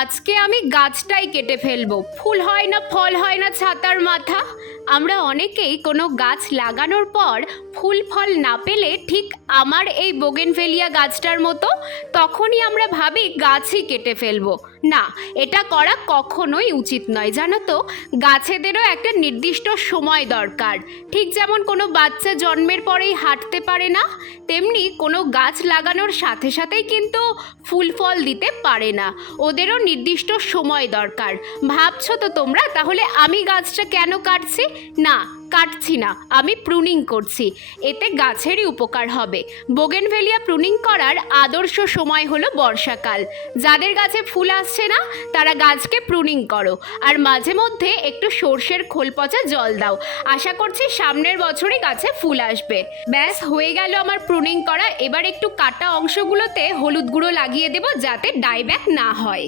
আজকে আমি গাছটাই কেটে ফেলবো। ফুল হয় না, ফল হয় না, ছাতার মাথা। আমরা অনেকেই কোনো গাছ লাগানোর পর ফুল ফল না পেলে ঠিক আমার এই বোগেনভেলিয়া গাছটার মতো তখনই আমরা ভাবি গাছই কেটে ফেলবো। না, এটা করা কখনোই উচিত নয়। জানো তো, গাছেদেরও একটা নির্দিষ্ট সময় দরকার। ঠিক যেমন কোনো বাচ্চা জন্মের পরেই হাঁটতে পারে না, তেমনি কোনো গাছ লাগানোর সাথে সাথেই কিন্তু ফুল ফল দিতে পারে না। ওদেরও নির্দিষ্ট সময় দরকার। ভাবছো তো তোমরা, তাহলে আমি গাছটা কেন কাটছি? না, কাটছি না, আমি প্রুনিং করছি। এতে গাছেরই উপকার হবে। বোগেনভেলিয়া প্রুনিং করার আদর্শ সময় হলো বর্ষাকাল। যাদের গাছে ফুল আসছে না তারা গাছকে প্রুনিং করো, আর মাঝে মধ্যে একটু সর্ষের খোল পচা জল দাও। আশা করছি সামনের বছরই গাছে ফুল আসবে। ব্যাস, হয়ে গেল আমার প্রুনিং করা। এবার একটু কাটা অংশগুলোতে হলুদ গুঁড়ো লাগিয়ে দেবো যাতে ডাইব্যাক না হয়।